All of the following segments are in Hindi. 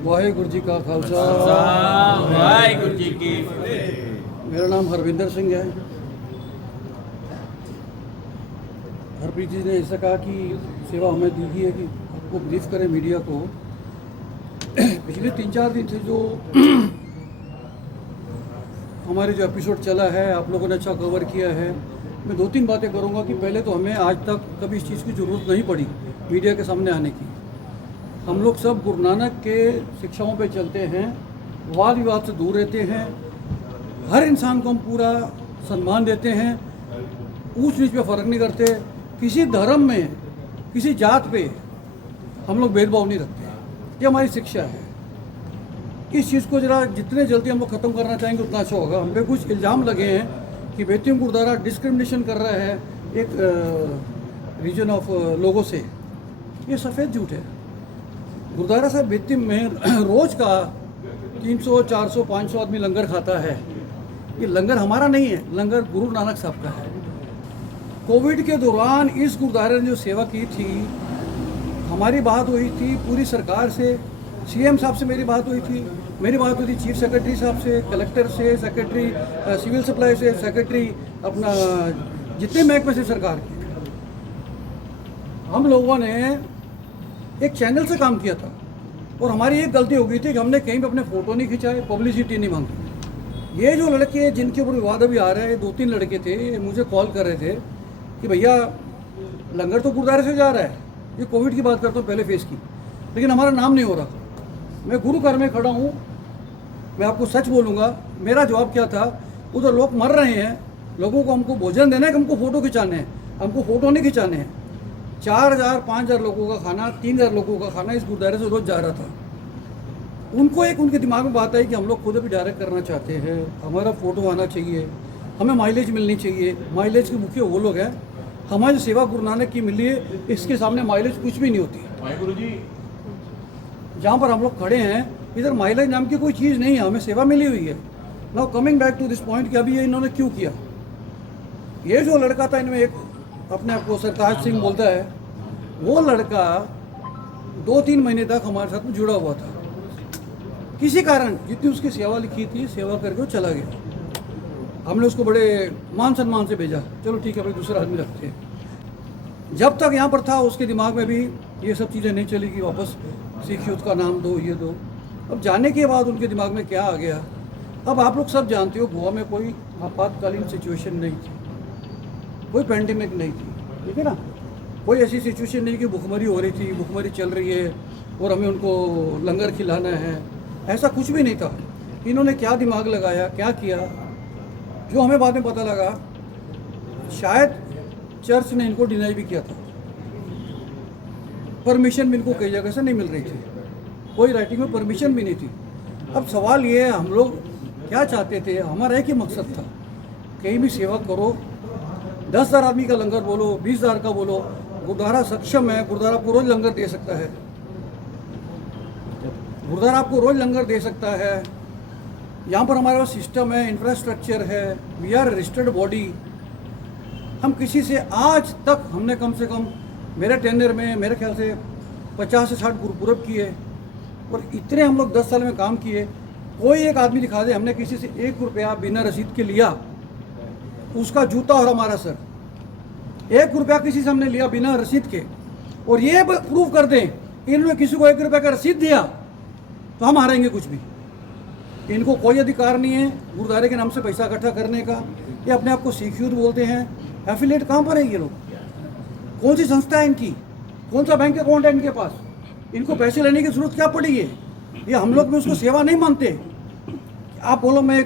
वाहेगुरु जी का खालसा वाहेगुरु जी की मेरा नाम हरविंदर सिंह है। हरप्रीत जी ने ऐसा कहा कि सेवा हमें दी गई है कि आपको ब्रीफ करें मीडिया को। पिछले 3-4 दिन से जो हमारे जो एपिसोड चला है, आप लोगों ने अच्छा कवर किया है। मैं 2-3 बातें करूंगा कि पहले तो हमें आज तक कभी इस चीज़ की ज़रूरत नहीं पड़ी मीडिया के सामने आने की। हम लोग सब गुरु नानक के शिक्षाओं पे चलते हैं, वाद विवाद से दूर रहते हैं, हर इंसान को हम पूरा सम्मान देते हैं, ऊंच नीच पे फ़र्क नहीं करते, किसी धर्म में किसी जात पे हम लोग भेदभाव नहीं रखते। ये हमारी शिक्षा है। इस चीज़ को जरा जितने जल्दी हम लोग ख़त्म करना चाहेंगे उतना अच्छा होगा। हम पे कुछ इल्ज़ाम लगे हैं कि बेतिम गुरुद्वारा डिस्क्रिमिनेशन कर रहा है एक रीजन ऑफ लोगों से। ये सफ़ेद झूठ है। गुरुद्वारा साहब बेतिम में रोज़ का 300, 400, 500 आदमी लंगर खाता है। ये लंगर हमारा नहीं है, लंगर गुरु नानक साहब का है। कोविड के दौरान इस गुरुद्वारे ने जो सेवा की थी, हमारी बात हुई थी पूरी सरकार से, सीएम साहब से मेरी बात हुई थी, मेरी बात हुई थी चीफ सेक्रेटरी साहब से, कलेक्टर से, सेक्रेटरी सिविल सप्लाई से, सेक्रेटरी अपना जितने महकमे से सरकार के। हम लोगों ने एक चैनल से काम किया था और हमारी एक गलती हो गई थी कि हमने कहीं पे अपने फ़ोटो नहीं खिंचाए, पब्लिसिटी नहीं मांगी। ये जो लड़के जिनके ऊपर विवाद अभी आ रहे हैं, 2-3 लड़के थे, मुझे कॉल कर रहे थे कि भैया लंगर तो गुरुद्वारे से जा रहा है, ये कोविड की बात करता हूँ पहले फेज़ की, लेकिन हमारा नाम नहीं हो रहा। मैं गुरु घर में खड़ा हूँ, मैं आपको सच बोलूँगा। मेरा जवाब क्या था, उधर लोग मर रहे हैं, लोगों को हमको भोजन देना है कि हमको फ़ोटो खिंचाने हैं? हमको फ़ोटो नहीं खिंचाने हैं। 4,000 5,000 लोगों का खाना, 3,000 लोगों का खाना इस गुरुद्वारे से रोज़ जा रहा था। उनको एक उनके दिमाग में बात आई कि हम लोग खुद भी डायरेक्ट करना चाहते हैं, हमारा फ़ोटो आना चाहिए, हमें माइलेज मिलनी चाहिए। माइलेज के मुख्य वो लोग हैं। हमारी जो सेवा गुरु नानक की मिली है, इसके सामने माइलेज कुछ भी नहीं होती। वाहेगुरु जी जहाँ पर हम लोग खड़े हैं, इधर माइलेज नाम की कोई चीज़ नहीं है, हमें सेवा मिली हुई है। Now coming back to this point कि अभी ये इन्होंने क्यों किया। ये जो लड़का था, इनमें एक अपने आप को सरताज सिंह बोलता है, वो लड़का 2-3 महीने तक हमारे साथ में जुड़ा हुआ था। किसी कारण जितनी उसकी सेवा लिखी थी, सेवा करके वो चला गया। हमने उसको बड़े मान सम्मान से भेजा, चलो ठीक है भाई दूसरा आदमी रखते हैं। जब तक यहाँ पर था उसके दिमाग में भी ये सब चीज़ें नहीं चली कि वापस सीखिए, उसका नाम दो, ये दो। अब जाने के बाद उनके दिमाग में क्या आ गया। अब आप लोग सब जानते हो, गोवा में कोई आपातकालीन सिचुएशन नहीं थी, कोई पैंडेमिक नहीं थी, ठीक है ना। कोई ऐसी सिचुएशन नहीं कि भुखमरी हो रही थी, भुखमरी चल रही है और हमें उनको लंगर खिलाना है, ऐसा कुछ भी नहीं था। इन्होंने क्या दिमाग लगाया, क्या किया, जो हमें बाद में पता लगा, शायद चर्च ने इनको डिनाई भी किया था। परमिशन भी इनको कई जगह से नहीं मिल रही थी, कोई राइटिंग में परमिशन भी नहीं थी। अब सवाल ये है, हम लोग क्या चाहते थे, हमारा एक ही मकसद था, कहीं भी सेवा करो, 10,000 आदमी का लंगर बोलो, 20,000 का बोलो, गुरुद्वारा सक्षम है, गुरुद्वारा आपको रोज़ लंगर दे सकता है, गुरुद्वारा आपको रोज़ लंगर दे सकता है। यहाँ पर हमारे पास सिस्टम है, इंफ्रास्ट्रक्चर है, वी आर रजिस्टर्ड बॉडी। हम किसी से आज तक हमने कम से कम मेरे टेन्योर में मेरे ख्याल से 50 से 60 गुरुपुरब किए और इतने हम लोग 10 साल में काम किए। कोई एक आदमी दिखा दे हमने किसी से 1 रुपया बिना रसीद के लिया, उसका जूता और हमारा सर। 1 रुपया किसी से हमने लिया बिना रसीद के, और ये प्रूव कर दें इन्होंने किसी को 1 रुपया का रसीद दिया तो हम हारेंगे कुछ भी। इनको कोई अधिकार नहीं है गुरुद्वारे के नाम से पैसा इकट्ठा करने का। ये अपने आप को सीक्यूर बोलते हैं। एफिलिएट कहाँ पर है ये लोग, कौन सी संस्था है इनकी, कौन सा बैंक अकाउंट है इनके पास, इनको पैसे लेने की जरूरत क्या पड़ी है। ये हम लोग भी उसको सेवा नहीं मानते। आप बोलो मैं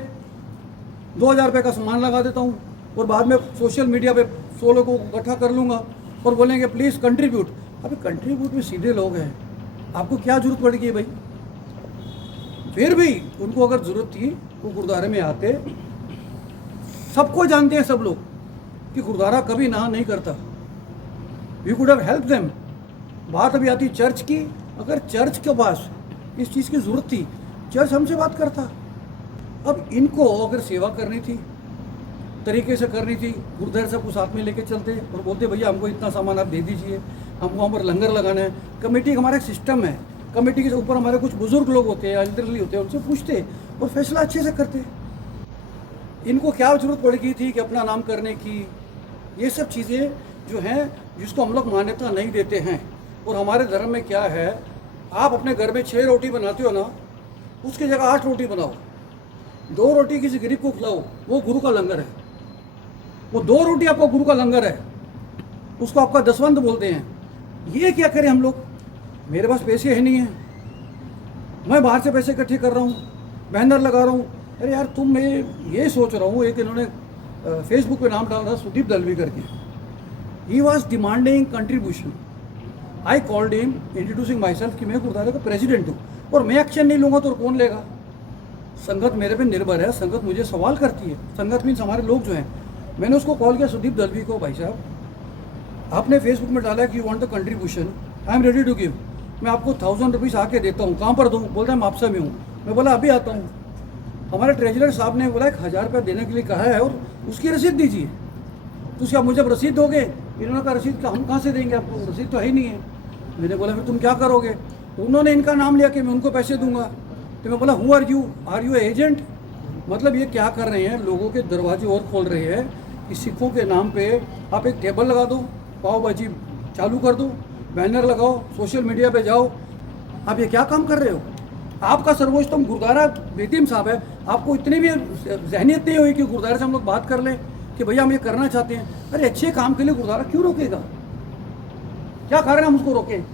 2,000 रुपये का सामान लगा देता हूँ और बाद में सोशल मीडिया पे 100 लोगों को इकट्ठा कर लूँगा और बोलेंगे प्लीज़ कंट्रीब्यूट। अभी कंट्रीब्यूट में सीधे लोग हैं, आपको क्या जरूरत पड़ गई भाई। फिर भी उनको अगर ज़रूरत थी वो गुरुद्वारे में आते। सबको जानते हैं सब लोग कि गुरुद्वारा कभी ना नहीं करता। We could have help them. बात अभी आती चर्च की, अगर चर्च के पास इस चीज़ की ज़रूरत थी, चर्च हमसे बात करता। अब इनको अगर सेवा करनी थी, तरीके से करनी थी, गुरुद्वारा साहब को साथ में लेके चलते और बोलते भैया हमको इतना सामान आप दे दीजिए, हमको वहाँ पर लंगर लगाना है। कमेटी का हमारा एक सिस्टम है, कमेटी के ऊपर हमारे कुछ बुजुर्ग लोग होते हैं, एल्डरली होते हैं, उनसे पूछते और फैसला अच्छे से करते। इनको क्या जरूरत पड़ गई थी कि अपना नाम करने की? ये सब चीज़ें जो हैं जिसको हम लोग मान्यता नहीं देते हैं। और हमारे धर्म में क्या है, आप अपने घर में 6 रोटी बनाते हो ना, उसकी जगह 8 रोटी बनाओ, 2 रोटी किसी गरीब को खिलाओ, वो गुरु का लंगर है। वो 2 रोटी आपका गुरु का लंगर है, उसको आपका दसवंध बोलते हैं। ये क्या करें हम लोग? मेरे पास पैसे है नहीं है, मैं बाहर से पैसे इकट्ठे कर रहा हूँ, बैनर लगा रहा हूँ। अरे यार तुम, मैं ये सोच रहा हूँ, एक इन्होंने फेसबुक पे नाम डाल रहा सुदीप दलवी करके, he was demanding contribution. I called him introducing my self कि मैं गुरुद्वारे का प्रेसिडेंट हूँ, और मैं एक्शन नहीं लूँगा तो कौन लेगा? संगत मेरे पे निर्भर है, संगत मुझे सवाल करती है। संगत मीन्स हमारे लोग जो हैं। मैंने उसको कॉल किया, सुदीप दलवी को, भाई साहब आपने फेसबुक में डाला कि you want the contribution, I am ready to give, मैं आपको 1000 रुपीज़ आके देता हूँ, कहाँ पर दूँ? बोलता है मैं आपसे में हूँ। मैं बोला अभी आता हूँ। हमारे ट्रेजरर साहब ने बोला 1000 रुपया देने के लिए कहा है और उसकी रसीद दीजिए। तो उसके आप मुझे रसीद दोगे? इन्होंने कहा रसीद का हम कहाँ से देंगे आपको, रसीद तो है ही नहीं है। मैंने बोला फिर तुम क्या करोगे? तो उन्होंने इनका नाम लिया कि मैं उनको पैसे दूंगा। तो मैं बोला हु आर यू एजेंट? मतलब ये क्या कर रहे हैं, लोगों के दरवाजे और खोल रहे हैं कि सिखों के नाम पे आप एक टेबल लगा दो, पाव भाजी चालू कर दो, बैनर लगाओ, सोशल मीडिया पे जाओ। आप ये क्या काम कर रहे हो? आपका सर्वोत्तम गुरुद्वारा बेतीम साहब है, आपको इतनी भी जहनियत नहीं हुई कि गुरुद्वारे से हम लोग बात कर लें कि भैया हम ये करना चाहते हैं। अरे अच्छे काम के लिए गुरुद्वारा क्यों रोकेगा? क्या कारण हम उसको रोकें?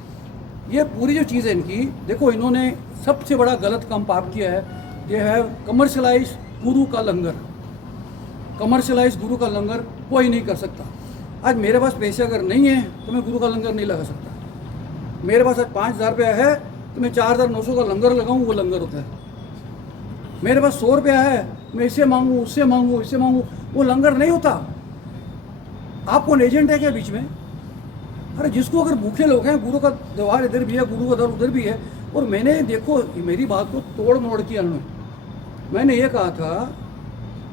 ये पूरी जो चीज़ है इनकी, देखो इन्होंने सबसे बड़ा गलत काम पाप किया है, ये है कमर्शलाइज गुरु का लंगर। कमर्शलाइज गुरु का लंगर कोई नहीं कर सकता। आज मेरे पास पैसे अगर नहीं है तो मैं गुरु का लंगर नहीं लगा सकता। मेरे पास आज 5000 रुपया है तो मैं 4900 का लंगर लगाऊं, वो लंगर होता है। मेरे पास 100 रुपया है, मैं इससे मांगूँ, उससे मांगूँ, इससे मांगूँ, वो लंगर नहीं होता। आप कौन एजेंट है क्या बीच में? अरे जिसको अगर भूखे लोग हैं, गुरु का द्वार इधर भी है, गुरु का द्वार उधर भी है। और मैंने देखो मेरी बात को तोड़ मोड़ किया उन्होंने। मैंने ये कहा था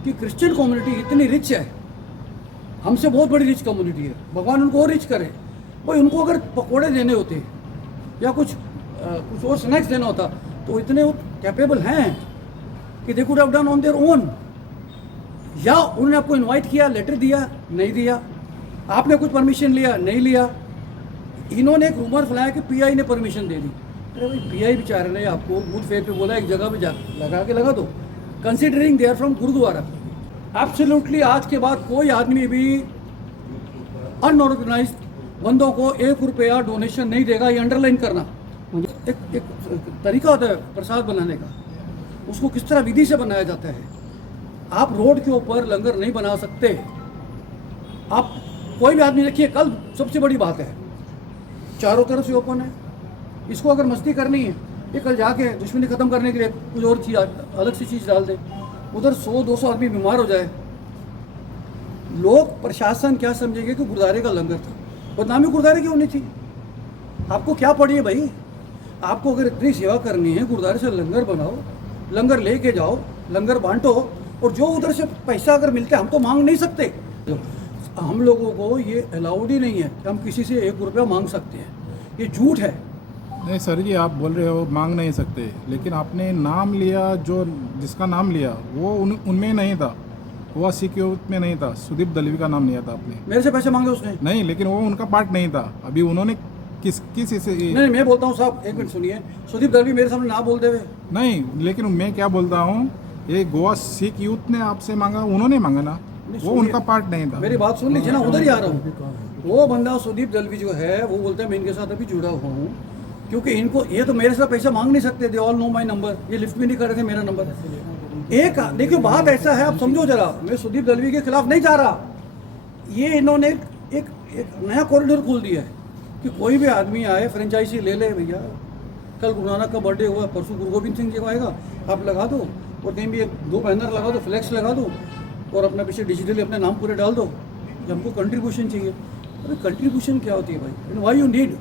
कि क्रिश्चियन कम्युनिटी इतनी रिच है, हमसे बहुत बड़ी रिच कम्युनिटी है, भगवान उनको और रिच करे। भाई उनको अगर पकोड़े देने होते या कुछ और स्नैक्स देना होता तो इतने वो कैपेबल हैं कि they could have done on their own. या उन्होंने आपको इनवाइट किया, लेटर दिया, नहीं दिया, आपने कुछ परमिशन लिया, नहीं लिया। इन्होंने एक रूमर फैलाया कि पीआई ने परमिशन दे दी। अरे भाई पीआई बेचारे ने आपको गुड फेथ पे बोला एक जगह पे जा लगा के लगा दो, considering they are from gurdwara. Absolutely आज के बाद कोई आदमी भी अनऑर्गेनाइज बंदों को 1 रुपया डोनेशन नहीं देगा। ये अंडरलाइन करना। एक तरीका होता है प्रसाद बनाने का, उसको किस तरह विधि से बनाया जाता है। आप रोड के ऊपर लंगर नहीं बना सकते। आप कोई भी आदमी देखिए, कल सबसे बड़ी बात है, चारों तरफ से ओपन है। इसको अगर मस्ती करनी है, ये कल जाके दुश्मनी खत्म करने के लिए कुछ और चीज़ अलग सी चीज़ डाल दे, उधर 100-200 आदमी बीमार हो जाए। लोग प्रशासन क्या समझेंगे कि गुरुद्वारे का लंगर था। बदनामी गुरुद्वारे की होनी थी। आपको क्या पड़ी है भाई? आपको अगर इतनी सेवा करनी है, गुरुद्वारे से लंगर बनाओ, लंगर लेके जाओ, लंगर बांटो, और जो उधर से पैसा अगर मिलता है, हम तो मांग नहीं सकते। हम लोगों को ये अलाउड ही नहीं है कि हम किसी से 1 रुपया मांग सकते हैं। ये झूठ है। नहीं सर जी, आप बोल रहे हो मांग नहीं सकते, लेकिन आपने नाम लिया, जो जिसका नाम लिया वो उनमें नहीं था, वो सिख यूथ में नहीं था। सुदीप दलवी का नाम लिया था आपने। मेरे से पैसे मांगे उसने? नहीं, लेकिन वो उनका पार्ट नहीं था। अभी उन्होंने किस से नहीं, मैं बोलता हूँ साहब, एक मिनट सुनिए। सुदीप दलवी मेरे सामने ना बोल देवे। नहीं, लेकिन मैं क्या बोलता हूँ, ये गोवा सिख यूथ ने आपसे मांगा, उन्होंने मांगा ना, वो उनका पार्ट नहीं था। मेरी बात सुन लीजिए ना, उधर ही आ रहा हूँ। वो बंदा सुदीप दलवी जो है, वो बोलता है मैं इनके साथ अभी जुड़ा हुआ हूँ, क्योंकि इनको ये तो मेरे साथ पैसा मांग नहीं सकते। They all know my number. ये लिफ्ट भी नहीं कर रहे थे मेरा नंबर। एक देखिए बात ऐसा है, आप समझो जरा, मैं सुदीप दलवी के खिलाफ नहीं जा रहा। ये इन्होंने एक नया कॉरिडोर खोल दिया है कि कोई भी आदमी आए, फ्रेंचाइजी ले ले। भैया कल गुरु नानक का बर्थडे हुआ, परसों गुरु गोविंद सिंह जी को आएगा, आप लगा दो, और कहीं भी 2 बैनर लगा दो, फ्लैक्स लगा दो, और अपना पीछे डिजिटली अपने नाम पूरे डाल दो कि हमको कंट्रीब्यूशन चाहिए। अरे कंट्रीब्यूशन क्या होती है भाई? Why you need?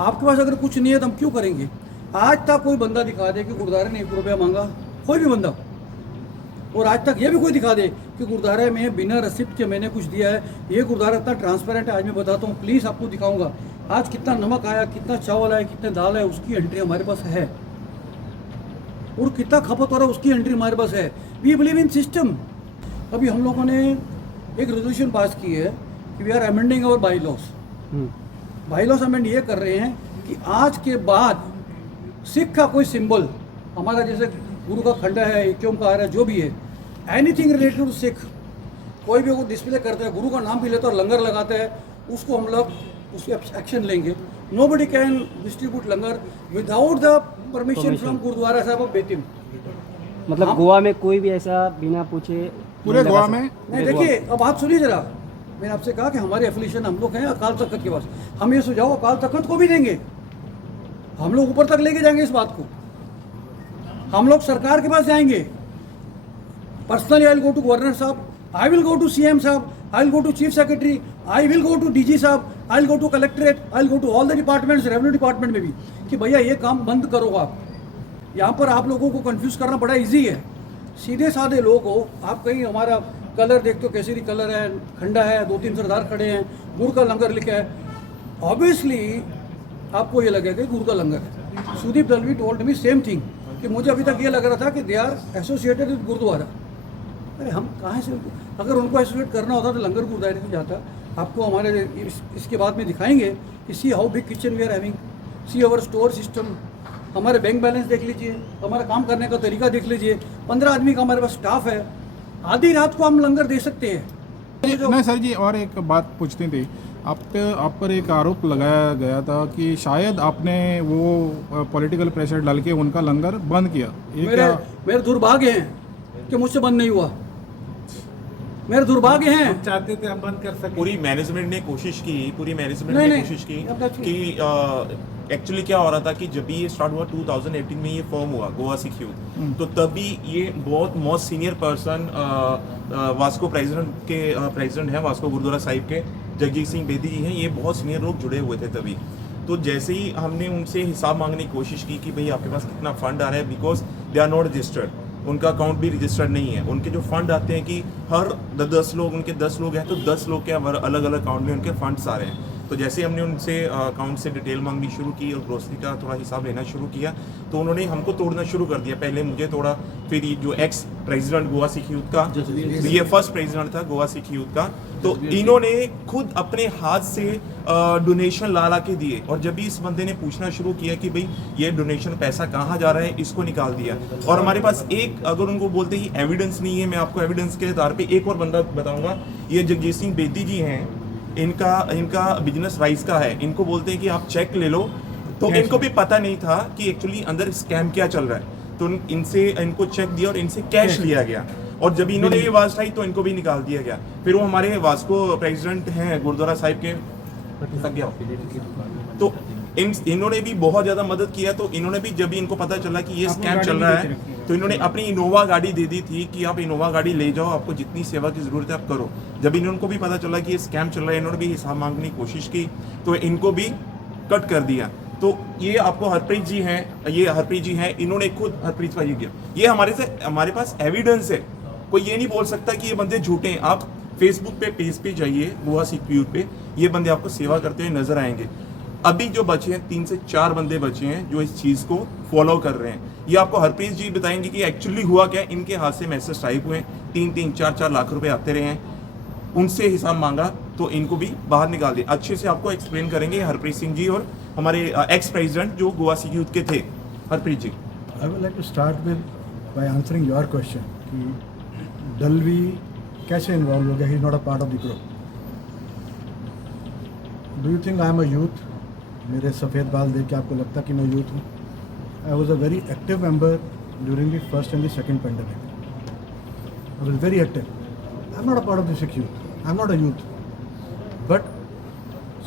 आपके पास अगर कुछ नहीं है तो हम क्यों करेंगे? आज तक कोई बंदा दिखा दे कि गुरुद्वारे ने 1 रुपया मांगा, कोई भी बंदा। और आज तक ये भी कोई दिखा दे कि गुरुद्वारे में बिना रसीद के मैंने कुछ दिया है। ये गुरुद्वारा इतना ट्रांसपेरेंट है, आज मैं बताता हूँ, प्लीज़ आपको दिखाऊंगा। आज कितना नमक आया, कितना चावल आया, कितने दाल है, उसकी एंट्री हमारे पास है, और कितना खपत हो रहा है उसकी एंट्री हमारे पास है। We believe in system. अभी हम लोगों ने एक रेजोल्यूशन पास की है कि we are amending our bylaws. Bylaws amend ये कर रहे हैं कि आज के बाद सिख का कोई सिंबल, हमारा जैसे गुरु का खंडा है, एक ओंकार है, जो भी है, एनीथिंग रिलेटेड टू सिख, कोई भी वो डिस्प्ले करता है, गुरु का नाम भी लेता है और लंगर लगाता है, उसको हम लोग उसके एक्शन लेंगे। Nobody can distribute langar without the permission from Gurdwara Sahib of बेतिम। मतलब गोवा में कोई भी ऐसा बिना पूछे पूरे गोवा में नहीं, देखिए अब बात सुनिए जरा, मैंने आपसे कहा कि हमारे एफिलिएशन हम लोग हैं अकाल तख्त के पास, हम ये सुझाव अकाल तख्त को भी देंगे, हम लोग ऊपर तक लेके जाएंगे इस बात को, हम लोग सरकार के पास जाएंगे। Personally I will go to governor साहब, I will go to CM साहब, I will go to chief secretary, I will go to DG साहब, I will go to collectorate, I will go to all the departments, revenue department में भी, कि भैया ये काम बंद करो। आप यहाँ पर आप लोगों को कंफ्यूज करना बड़ा इजी है। सीधे साधे लोग हो आप, कहीं हमारा कलर देखते हो, केसरी कलर है, खंडा है, 2-3 सरदार खड़े हैं, गुड़ का लंगर लिखा है, ऑब्वियसली आपको ये लगेगा कि गुड़ का लंगर है। Sudeep Dalvi told me same thing कि मुझे अभी तक ये लग रहा था कि they are associated with gurdwara. अरे हम कहाँ से, अगर उनको एसोसिएट करना होता तो लंगर गुरुद्वारे से जाता। आपको हमारे इसके बाद में दिखाएंगे कि see how big kitchen we are having, see our store system, हमारे बैंक बैलेंस देख लीजिए, हमारा काम करने का तरीका देख लीजिए, 15 आदमी का हमारे पास स्टाफ है, आधी रात को हम लंगर दे सकते हैं। नहीं सर जी, और एक बात पूछनी थी, आप पर एक आरोप लगाया गया था कि शायद आपने वो पॉलिटिकल प्रेशर डाल के उनका लंगर बंद किया। ये मेरे दुर्भाग्य हैं कि मुझसे बंद नहीं हुआ, मेरे दुर्भाग्य हैं। चाहते थे हम बंद कर सकें। पूरी मैनेजमेंट ने कोशिश की कि एक्चुअली क्या हो रहा था कि जब भी ये स्टार्ट हुआ 2018 में ये फॉर्म हुआ गोवा सिख यूथ, तो तभी ये बहुत most senior person Vasco president है वास्को गुरुद्वारा साहिब के जगजीत सिंह बेदी जी हैं, ये बहुत सीनियर लोग जुड़े हुए थे तभी। तो जैसे ही हमने उनसे हिसाब मांगने की कोशिश की कि भाई आपके पास कितना फंड आ रहा है, because they are not registered, उनका अकाउंट भी रजिस्टर्ड नहीं है। उनके जो फंड आते हैं कि हर 10 लोग, उनके 10 लोग हैं तो 10 लोग के अलग अलग अकाउंट में उनके फंड्स आ रहे हैं। तो जैसे हमने उनसे अकाउंट से डिटेल मांगनी शुरू की और ग्रोसरी का थोड़ा हिसाब लेना शुरू किया, तो उन्होंने हमको तोड़ना शुरू कर दिया। पहले मुझे तोड़ा, फिर ये जो ex president Goa Sikh youth का, ये फर्स्ट प्रेसिडेंट था गोवा सिख यूथ का, तो इन्होंने खुद अपने हाथ से डोनेशन ला के दिए। और जब भी इस बंदे ने पूछना शुरू किया कि भाई ये डोनेशन पैसा कहाँ जा रहा है, इसको निकाल दिया। और हमारे पास एक, अगर उनको बोलते ही एविडेंस नहीं है, मैं आपको एविडेंस के आधार पे एक और बंदा बताऊंगा। ये जगजीत सिंह बेदी जी हैं, इनका बिजनेस राइस का है, इनको बोलते हैं कि आप चेक ले लो, तो इनको भी पता नहीं था कि एक्चुअली अंदर स्कैम क्या चल रहा है। तो इनको चेक दिया और इनसे कैश लिया गया, और जब इन्होंने ये आवाज उठाई तो इनको भी निकाल दिया गया। फिर वो हमारे वास्को प्रेसिडेंट हैं गुरुद्वारा साहिब के, तो इन्होंने भी बहुत ज्यादा मदद किया। तो इन्होंने भी, जब भी इनको पता चला कि ये स्कैम चल रहा है, तो इन्होंने अपनी इनोवा गाड़ी दे दी थी कि आप इनोवा गाड़ी ले जाओ, आपको जितनी सेवा की जरूरत है आप करो। जब इनको भी पता चला कि ये स्कैम चल रहा है, इन्होंने भी हिसाब मांगने की कोशिश की, तो इनको भी कट कर दिया। तो ये आपको हरप्रीत जी हैं, इन्होंने खुद हरप्रीत भाई किया। ये हमारे पास एविडेंस है, कोई ये नहीं बोल सकता कि ये बंदे झूठे हैं। आप फेसबुक पे पेज पे जाइए, गोवा सिख यूथ पे, ये बंदे आपको सेवा करते हुए नजर आएंगे। अभी जो बचे हैं 3 से 4 बंदे बचे हैं जो इस चीज को फॉलो कर रहे हैं। ये आपको हरप्रीत जी बताएंगे कि एक्चुअली हुआ क्या। इनके हाथ से मैसेज टाइप हुए, 3-3, 4-4 लाख रुपए आते रहे हैं। उनसे हिसाब मांगा तो इनको भी बाहर निकाल दिया। अच्छे से आपको एक्सप्लेन करेंगे हरप्रीत सिंह जी और हमारे एक्स प्रेसिडेंट जो गोवा सिख यूथ के थे। Harpreet ji, I would like to start with by answering your question कि दलवी कैसे इन्वॉल्व हो गया, he is not a part of the group. Do you think I am a youth? मेरे सफ़ेद बाल देख के आपको लगता कि मैं यूथ हूँ? I was a very active member during the first and the second pandemic. I was very active. I am not a part of the Sikh youth, I am not a youth, but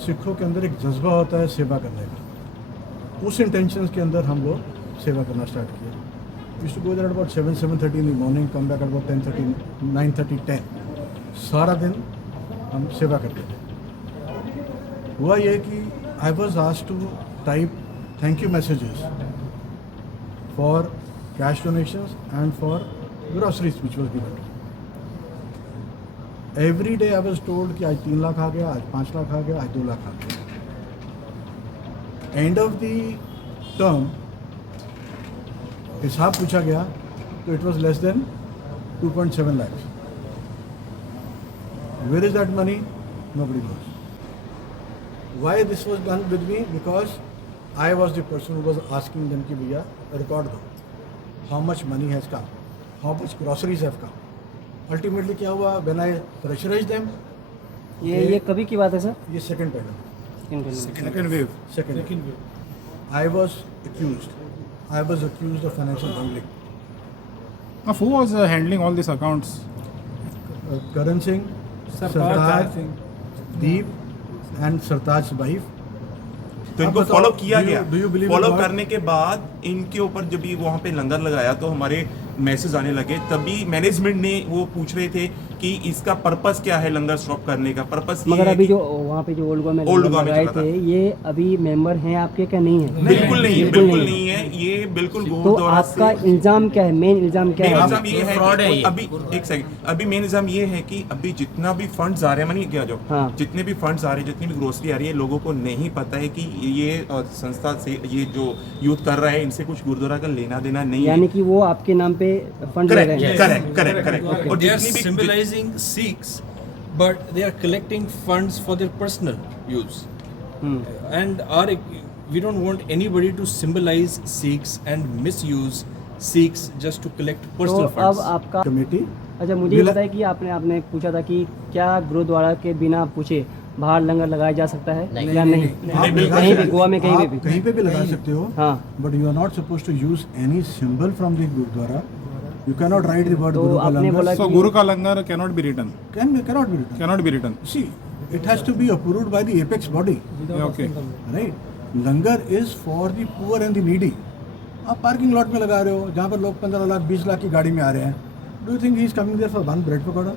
सिखों के अंदर एक जज्बा होता है सेवा करने का। उस इंटेंशन के अंदर हम लोग सेवा करना स्टार्ट किया। Used to go there about 7:30 in the morning, come back about 10:30, 9:30, 10। सारा दिन हम सेवा करते थे। हुआ ये कि I was asked to type thank you messages for cash donations and for groceries which was given to me. Every day I was told कि आज 3 लाख आ गया, आज 5 लाख आ गया, आज 2 लाख आ गया। एंड ऑफ द टर्म हिसाब पूछा गया तो it was less than 2.7 lakhs. Where is that money? Nobody knows. Why this was done with me? Because I was the person who was asking them कि भैया record दो. How much money has come? How much groceries have come? Ultimately क्या हुआ? When I pressurized them, ये कभी की बात है सर? ये second pandemic. Second wave. Second wave. I was accused. I was accused of financial wrongdoing. Now, who was handling all these accounts? Karan Singh, Sartaj, Deep and Sartaj's wife. तो इनको अब बताओ, फॉलो किया do you- do you गया. believe in follow God? करने के बाद इनके ऊपर जब भी वहाँ पे लंगर लगाया तो हमारे मैसेज आने लगे. तभी मैनेजमेंट ने वो पूछ रहे थे कि इसका पर्पस क्या है लंगर स्टॉप करने का. पर्पस मगर अभी जो वहाँ पे जो ओल्ड गोवा में ओल्ड लंगर गोवा में लगाए चला था. थे, ये अभी मेंबर हैं आपके क्या नहीं है? बिल्कुल नहीं है, बिल्कुल नहीं है. ये बिल्कुल तो गुरुद्वारा आपका से इल्जाम क्या है? मेन इल्जाम क्या मेन है? इल्जाम ये है fraud कि है ये. अभी एक सेकंड, अभी मेन इल्जाम ये है कि अभी जितना भी फंड्स आ रहे हैं, मनी क्या जो हाँ. जितने भी फंड्स आ रहे हैं, जितनी भी ग्रोसरी आ रही है, लोगों को नहीं पता है कि ये संस्था से ये जो यूथ कर रहा है इनसे कुछ गुरुद्वारा का लेना देना नहीं है. यानी कि वो आपके नाम पे फंड ले रहे हैं? Correct correct correct. और They are जितनी भी symbolizing Sikhs, but they are collecting funds for their personal use. And we don't want anybody to symbolize Sikhs and misuse Sikhs just to collect तो personal अब funds. आपका Committee. अच्छा, मुझे ये मिला- बताइए कि आपने पूछा था कि क्या गुरुद्वारा के बिना पूछे बाहर लंगर लगाया जा सकता है या नहीं? आप बिल्कुल लगा कहीं भी, सकते- गोवा में कहीं आप पे भी? कहीं पे भी लगा सकते हो. हाँ. But you are not supposed to use any symbol from the Gurdwara. You cannot write the word तो Guru ka आपने langar. बोला So, कि Guru ka langar cannot be written. Cannot be written. Cannot be written. See, it has to be approved by the apex body, Yeah, okay. right? Langar is for the poor and the needy. आप पार्किंग लॉट में लगा रहे हो जहाँ पर लोग 15 लाख 20 लाख की गाड़ी में आ रहे हैं. Do you think he is coming there for one bread pakoda?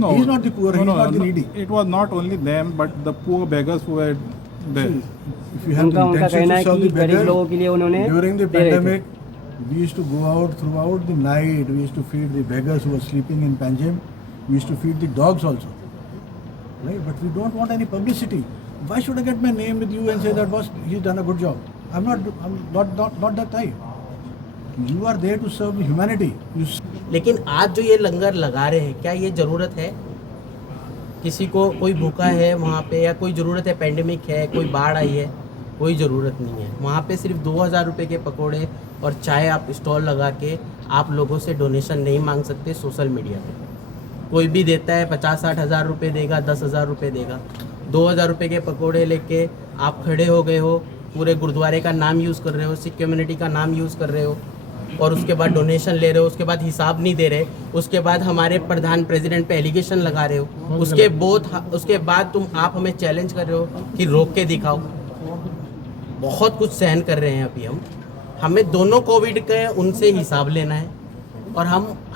No, He is not the poor, he is not the needy. It was not only them, but the poor beggars who were there. If you have the उनका intention कहना to है serve कि the गरीब beggar, लोगों के लिए उन्होंने during the दे रहे थे. pandemic, we used to go out throughout the night. We used to feed the beggars who were sleeping in Panjim. We used to feed the dogs also. Right? But we don't want any publicity. Why should I get my name with you and say that boss, he's done a good job? I'm not that type. You are there to serve humanity. लेकिन आज जो ये लंगर लगा रहे हैं, क्या ये ज़रूरत है? किसी को कोई भूखा है वहाँ पे, या कोई ज़रूरत है, पेंडेमिक है, कोई बाढ़ आई है, कोई ज़रूरत नहीं है. वहाँ पे सिर्फ 2000 रुपये के पकोड़े और चाय आप स्टॉल लगा के आप लोगों से डोनेशन नहीं मांग सकते. सोशल मीडिया पे कोई भी देता है 50-60 हज़ार रुपये देगा, 10,000 रुपये देगा. 2000 रुपये के पकोड़े लेके आप खड़े हो गए हो, पूरे गुरुद्वारे का नाम यूज़ कर रहे हो, सिख कम्युनिटी का नाम यूज़ कर रहे हो, और उसके बाद डोनेशन ले रहे हो, उसके बाद हिसाब नहीं दे रहे, उसके बाद हमारे प्रधान प्रेसिडेंट पे एलिगेशन लगा रहे हो, उसके बाद आप हमें चैलेंज कर रहे हो कि रोक के दिखाओ. बहुत कुछ सहन कर रहे हैं अभी हमें दोनों कोविड के उनसे हिसाब लेना है, और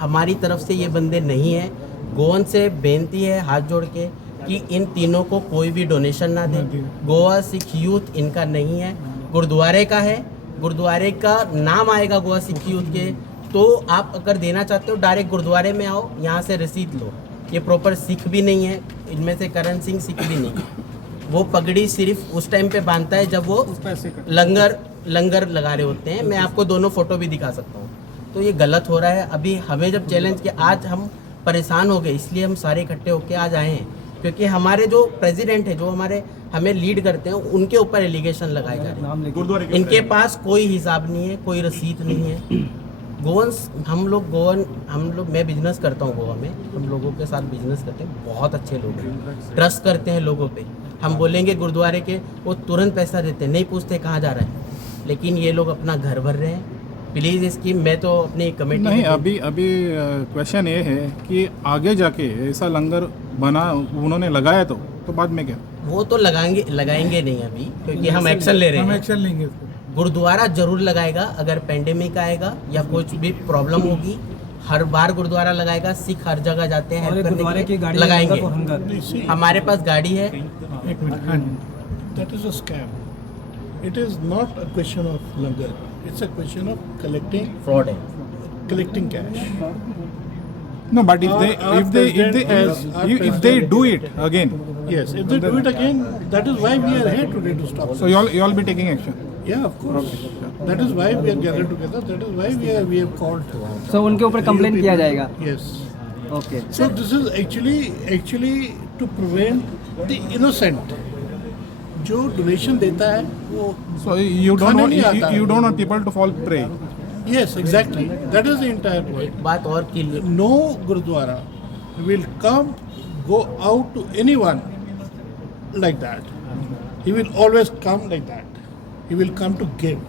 हमारी तरफ से ये बंदे नहीं हैं. गोवन से बेनती है हाथ जोड़ के कि इन तीनों को कोई भी डोनेशन ना दे. गोवा सिख यूथ इनका नहीं है, गुरुद्वारे का है. गुरुद्वारे का नाम आएगा गोवा सिख यूथ के, तो आप अगर देना चाहते हो डायरेक्ट गुरुद्वारे में आओ, यहाँ से रसीद लो. ये प्रॉपर सिख भी नहीं है, इनमें से करण सिंह सिख भी नहीं. वो पगड़ी सिर्फ उस टाइम पे बांधता है जब वो लंगर लगा रहे होते हैं. मैं आपको दोनों फोटो भी दिखा सकता हूँ. तो ये गलत हो रहा है. अभी हमें जब चैलेंज किया, आज हम परेशान हो गए, इसलिए हम सारे इकट्ठे होकर आज आए हैं, क्योंकि हमारे जो प्रेसिडेंट है, जो हमें लीड करते हैं, उनके ऊपर एलिगेशन लगाए जा रहे हैं. गुरुद्वारे के इनके पास कोई हिसाब नहीं है, कोई रसीद नहीं है. हम लोग मैं बिजनेस करता हूँ गोवा में, हम लोगों के साथ बिजनेस करते हैं. बहुत अच्छे लोग हैं, ट्रस्ट करते हैं लोगों पे. हम बोलेंगे गुरुद्वारे के, वो तुरंत पैसा देते हैं, नहीं पूछते कहाँ जा रहा है. लेकिन ये लोग अपना घर भर रहे हैं. प्लीज़ इसकी मैं तो अपनी कमेटी नहीं, अभी क्वेश्चन ये है कि आगे जाके ऐसा लंगर बना उन्होंने लगाया तो बाद में क्या? वो तो लगाएंगे नहीं अभी, क्योंकि हम एक्शन ले रहे हैं. एक्शन लेंगे. गुरुद्वारा जरूर लगाएगा अगर पेंडेमिक आएगा या कुछ भी प्रॉब्लम होगी. हर बार गुरुद्वारा लगाएगा. सिख हर जगह जाते हैं हेल्प करने के लिए, लगाएंगे. हमारे पास गाड़ी है. That is a scam. It is not a question of langar. It's a question of collecting fraud है. collecting cash. No, but if they do it again, Yes, if they do it again, that is why we are here today to stop. so you all be taking action. Yeah, of course. That is why we are gathered together. That is why we have called. So उनके ऊपर कंप्लेंट किया जाएगा. Yes. Okay. So this is actually to prevent the innocent. जो डोनेशन देता है वो So you don't खाने want नहीं आता है. you don't want people to fall prey. Yes, exactly. That is the entire point. एक बात और clear No Gurudwara will go out to anyone like that. He will always come like that. He will come to give,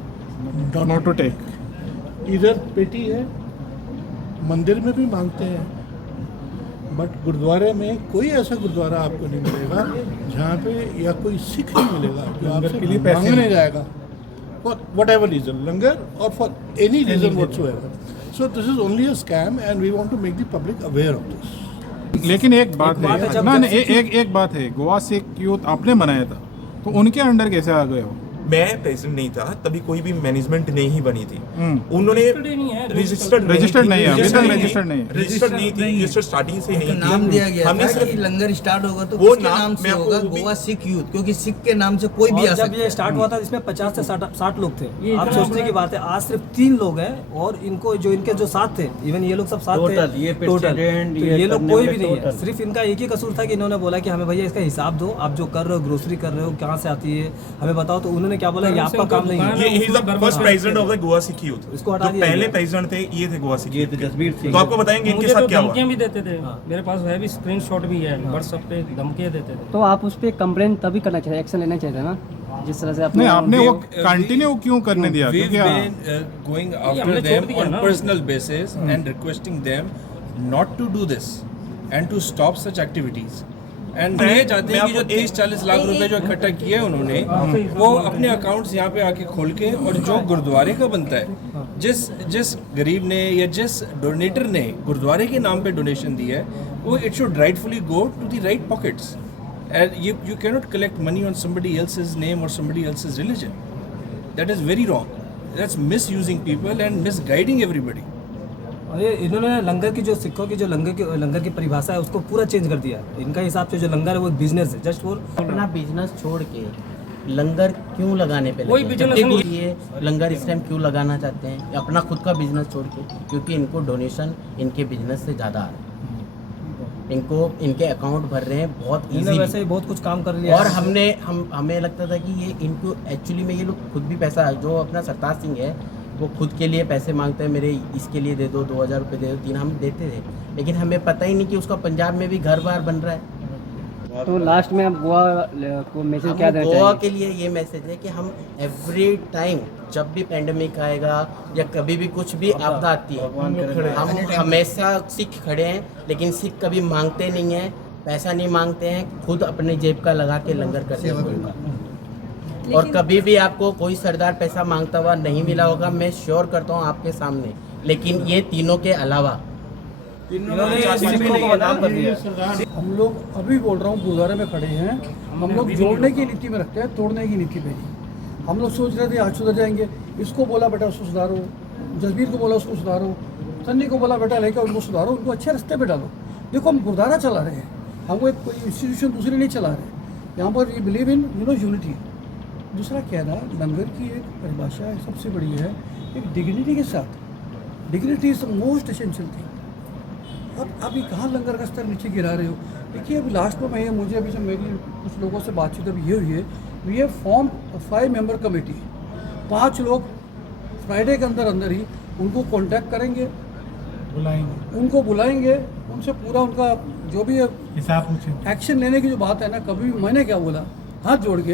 Not to take. इधर पेटी है, मंदिर में भी मांगते हैं, बट गुरुद्वारे में कोई ऐसा गुरुद्वारा आपको नहीं मिलेगा जहाँ पे या कोई सिख नहीं मिलेगा जो आपसे के लिए पैसे मांगने जाएगा for whatever reason, langar or for any reason whatsoever. So this is only a scam and we want to make the public aware of this. लेकिन एक बात है ना, एक बात है, गोवा सिख यूथ आपने बनाया था, तो उनके अंडर कैसे आ गए हो? मैं प्रेसिडेंट नहीं था तभी, कोई भी मैनेजमेंट नहीं ही बनी थी। उन्होंने रजिस्टर्ड नहीं है, अभी तक रजिस्टर्ड नहीं है। रजिस्टर्ड नहीं थी, रजिस्टर्ड स्टार्टिंग से नहीं थी। नाम दिया गया हमने था सिर्फ कि लंगर स्टार्ट होगा तो वो किसके नाम नाम से मैं आपको होगा? वो भी- गोवा सिख यूथ, क्योंकि सिख के नाम से कोई भी आ और जब सकता ये है। स्टार्ट हुआ था इसमें 50 से 60 लोग थे। आप सोचने की बात है, आज सिर्फ 3 लोग हैं और इनको जो इनके जो साथ थे, इवन ये लोग सब साथ थे Total, ये टोटल, president, तो ये ये लोग करने कोई में भी नहीं है। total। सिर्फ इनका एक ही कसूर था कि इन्होंने बोला कि हमें भैया इसका हिसाब दो, आप जो कर रहे हो, ग्रोसरी कर रहे हो, कहाँ से आती है हमें बताओ। तो उन्होंने क्या बोला, ये आपका काम नहीं है। ये he is the first president of the Goa Sikh youth. इसको हटा जो दिया पहले गया। प्रेसिडेंट थे ये थे गोवा सिख यूथ के। जसबीर सिंह। तो आपको बताएंगे इनके मुझे साथ तो क्या हुआ। धमकियाँ भी देते थे, मेरे पास है भी स्क्रीनशॉट भी है, व्हाट्सएप पे धमकियाँ देते थे। तो आप उस पर कंप्लेंट तभी करना चाहिए, एक्शन लेना चाहिए था ना, जिस तरह से नहीं, आपने वो कंटिन्यू क्यों करने दिया? We've क्योंकि been going after हमने छोड़ them दिया on ना। personal basis and requesting them not to do this and to stop such activities. And ये चाहते हैं कि जो 30-40 लाख रुपए जो इकट्ठा किए उन्होंने, वो अपने अकाउंट्स यहाँ पे आके खोल के, और जो गुरुद्वारे का बनता है, जिस गरीब ने या जिस डोनेटर ने गुरुद्वारे के नाम पे डोनेशन दी है, वो it should rightfully go to the right pockets. And you cannot collect money on somebody else's name or somebody else's religion. That is very wrong. That's misusing people and misguiding everybody. और ये इन्होंने लंगर की जो सिखों की जो लंगर की परिभाषा है उसको पूरा चेंज कर दिया। इनका हिसाब से जो लंगर है वो बिजनेस है, जस्ट फॉर अपना बिजनेस छोड़ के लंगर क्यों लगाने पे कोई लगे? business जबकि नहीं। ये लंगर इस टाइम क्यों लगाना चाहते हैं अपना खुद का बिजनेस छोड़ के? क्योंकि इनको डोनेशन इनके बिजनेस से ज़्यादा आ रहा है, इनको इनके अकाउंट भर रहे हैं बहुत इन्होंने ईजी। वैसे ही बहुत कुछ काम कर लिया और है। हमें लगता था कि ये इनको एक्चुअली में ये लोग खुद भी पैसा, जो अपना सरताज सिंह है वो खुद के लिए पैसे मांगते हैं, मेरे इसके लिए दे दो, 2000 रुपये दे दो, 3 हम देते थे, लेकिन हमें पता ही नहीं कि उसका पंजाब में भी घर बार बन रहा है। तो लास्ट में आप गोवा को मैसेज क्या हम देना गोवा चाहिए? के लिए ये मैसेज है कि हम एवरी टाइम जब भी पेंडेमिक आएगा या कभी भी कुछ भी आपदा आती है, हम हमेशा सिख खड़े हैं, लेकिन सिख कभी मांगते नहीं हैं, पैसा नहीं मांगते हैं, खुद अपने जेब का लगा के लंगर करते हैं। और कभी भी आपको कोई सरदार पैसा मांगता हुआ नहीं मिला होगा, मैं श्योर करता हूँ आपके सामने। लेकिन ये तीनों के अलावा इन्होंने सिखों को बदनाम कर दिया। हम लोग अभी बोल रहा हूँ गुरुद्वारे में खड़े हैं, हम लोग जोड़ने की नीति में रखते हैं, तोड़ने की नीति पे नहीं। हम लोग सोच रहे थे आज सुधर जाएंगे, इसको बोला बेटा उसको सुधारो, जसबीर को बोला उसको सुधारो, सन्नी को बोला बेटा लेकर उनको सुधारो, उनको अच्छे रास्ते पे डालो। देखो हम गुरुद्वारा चला रहे हैं, हम कोई इंस्टीट्यूशन दूसरी नहीं चला रहे। यहाँ पर वी बिलीव इन यूनिटी। दूसरा क्या है ना, लंगर की एक परिभाषा है सबसे बड़ी है, एक डिग्निटी के साथ। Dignity is the most essential thing. अब अभी कहाँ लंगर का स्तर नीचे गिरा रहे हो? देखिए अभी लास्ट में मैं मुझे अभी से मेरी कुछ लोगों से बातचीत अभी ये हुई है, we have form 5 member committee. 5 लोग फ्राइडे के अंदर ही उनको कांटेक्ट करेंगे, उनको बुलाएंगे, उनसे पूरा उनका जो भी हिसाब पूछेंगे। एक्शन लेने की जो बात है ना, कभी भी मैंने क्या बोला हाथ जोड़ के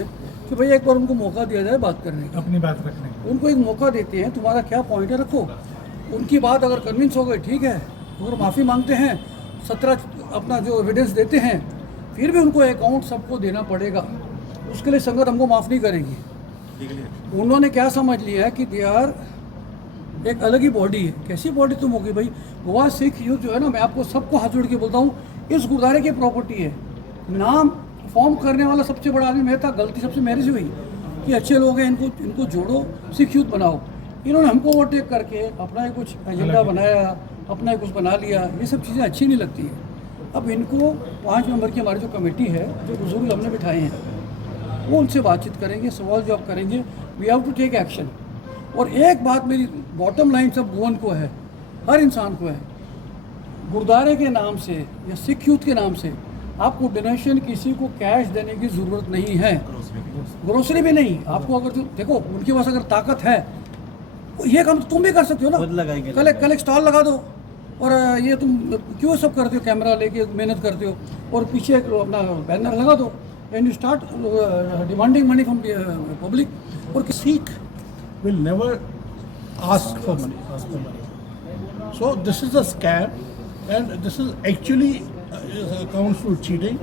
कि भैया एक बार उनको मौका दिया जाए बात करने का, अपनी बात रखने। उनको एक मौका देते हैं, तुम्हारा क्या पॉइंट है रखो, उनकी बात अगर कन्विंस हो गई ठीक है, अगर माफ़ी मांगते हैं, 17 अपना जो एविडेंस देते हैं, फिर भी उनको अकाउंट सबको देना पड़ेगा। उसके लिए संगत हमको माफ़ नहीं करेगी। उन्होंने क्या समझ लिया है कि दे आर एक अलग ही बॉडी है। कैसी बॉडी तुम होगी भाई? गोवा सिख यूथ जो है ना, मैं आपको सबको हाथ जोड़ के बोलता हूँ, इस गुरुद्वारे की प्रॉपर्टी है। नाम फॉर्म करने वाला सबसे बड़ा आदमी मैं था, गलती सबसे मेरी से हुई कि अच्छे लोग हैं, इनको जोड़ो, सिख यूथ बनाओ। इन्होंने हमको ओवरटेक करके अपना ही कुछ एजेंडा बनाया, अपना ही कुछ बना लिया, ये सब चीज़ें अच्छी नहीं लगती है। अब इनको 5 मेंबर की हमारी जो कमेटी है, जो बुजुर्ग हमने बिठाए हैं, वो उनसे बातचीत करेंगे, सवाल जवाब करेंगे। We have to take action. और एक बात मेरी बॉटम लाइन सब भुवन को है, हर इंसान को है, गुरुद्वारे के नाम से या सिख यूथ के नाम से आपको डोनेशन किसी को कैश देने की ज़रूरत नहीं है, ग्रोसरी भी नहीं। आपको अगर जो देखो उनके पास अगर ताकत है, ये काम तुम भी कर सकते हो ना। कल एक स्टॉल लगा दो, और ये तुम क्यों सब करते हो, कैमरा लेके मेहनत करते हो, और पीछे एक अपना बैनर लगा दो, and you start demanding money from public. और Sikh will never ask for money. So this is a scam, and this is actually amounts to cheating.